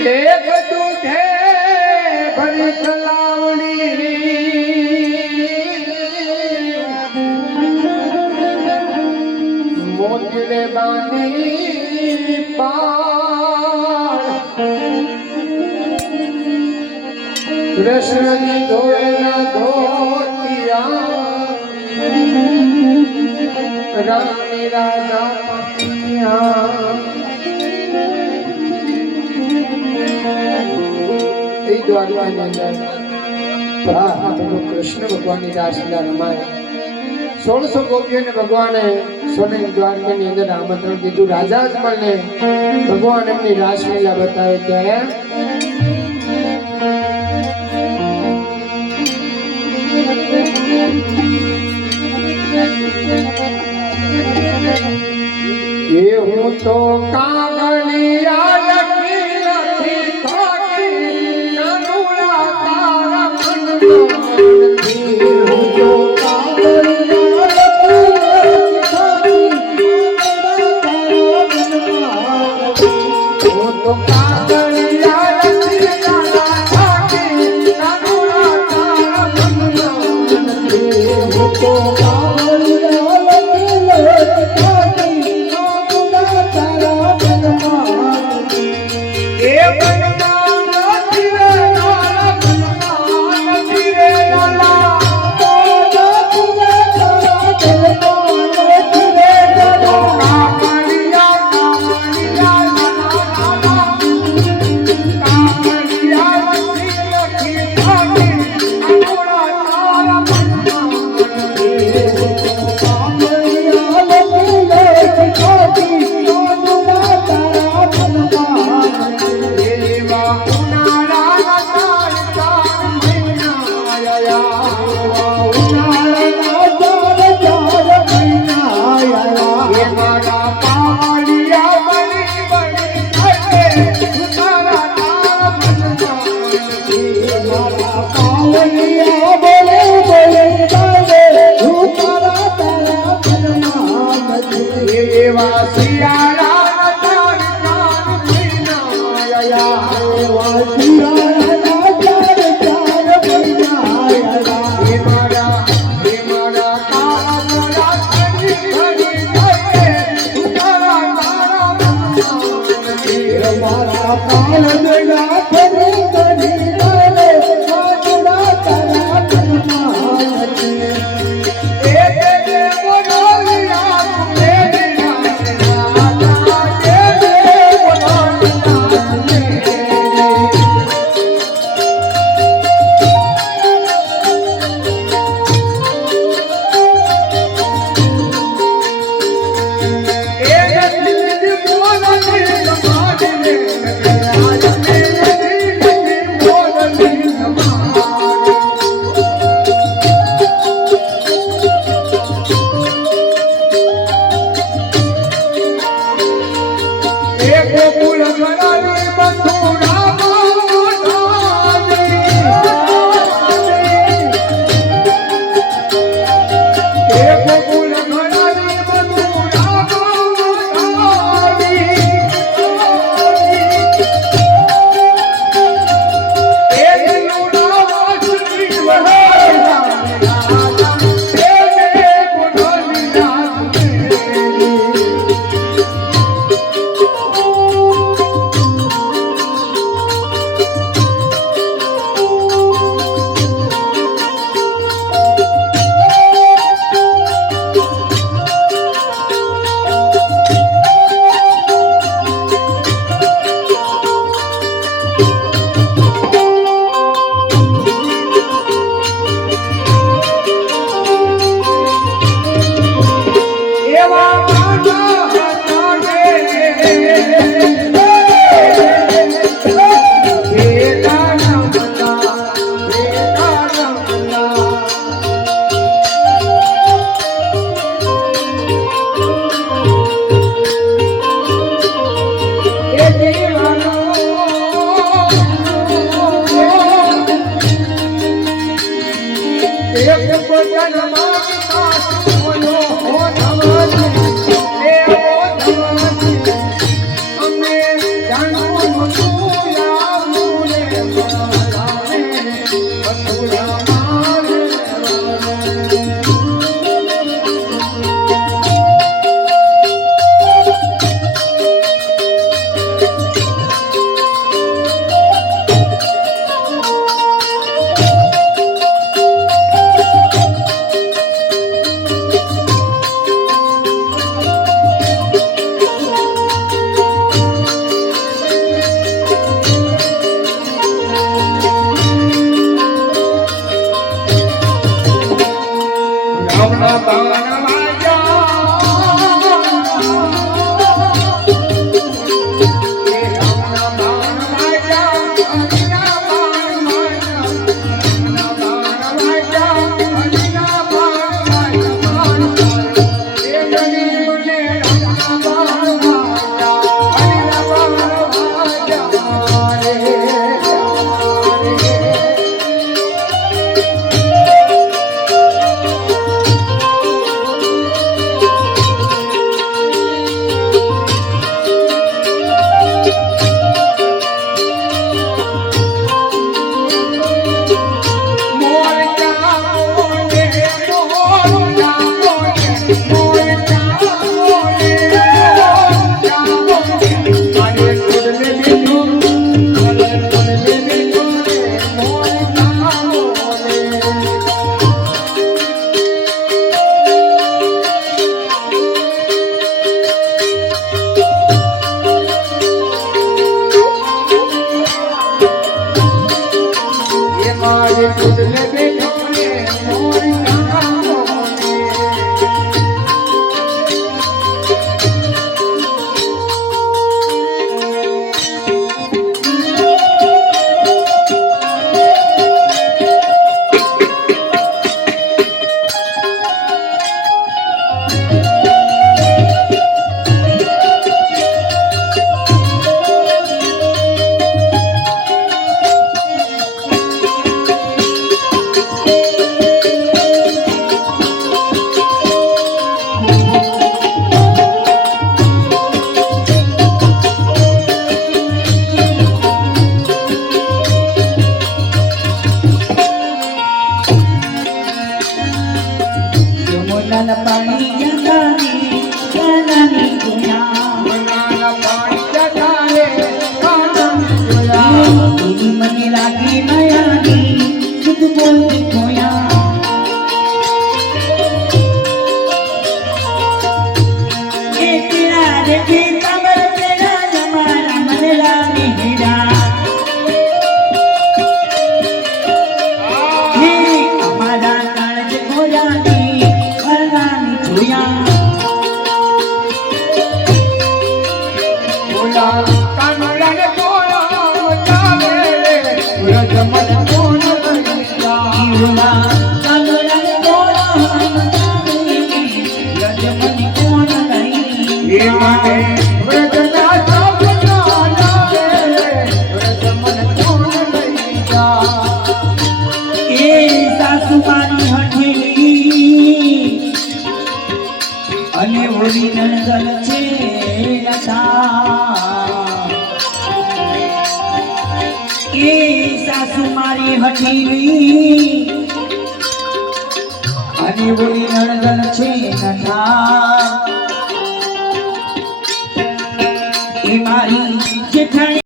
એક દૂધે ભરી તલાવડી મોજને બાંધી પાળ કૃષ્ણની ધોળના ધોતિયા રાણી રાજા પતિયા કૃષ્ણ ભગવાનની રાસલીલા રમાય 1600 ગોપીઓને ભગવાને સોની દ્વારકાની અંદર આમંત્રણ દીધું. રાજા અજમલને ભગવાન એમની રાસલીલા બતાવે ત્યારે એ હું તો કાગળિયા લખી નથી થાકી કાનુડા તારા મનનો નથી. હું તો કાગળિયા લખી થાકી કાનુડા તારા મનનો નથી. હું તો પાણી જતાની કાનાની જોયા મનાના પાણી જતા રે કાનાની જોયા એની મને લાગી માયાની શુદ્ધ બોલતી ખોયા એ તેરા દેખે તબર તેરા જમાના મને લાગે હેરા હે અમારા કાળજ ખોયાની વરનાની જોયા બોલા કાનુડાને બોલા મચાવે વ્રજ મન કોણ લઈ જા ઈવલા કાનુડાને બોલા રજમની કોણ લઈ એ મને વ્રજના સપના લાવે વ્રજ મન કોણ લઈ જા એ સાસુ મારી હઠેલી અને ઓલી નણગલ છે લતા એ સાસુ મારી હઠેલી અને ઓલી નણગલ છે લતા એ મારી જેઠાણી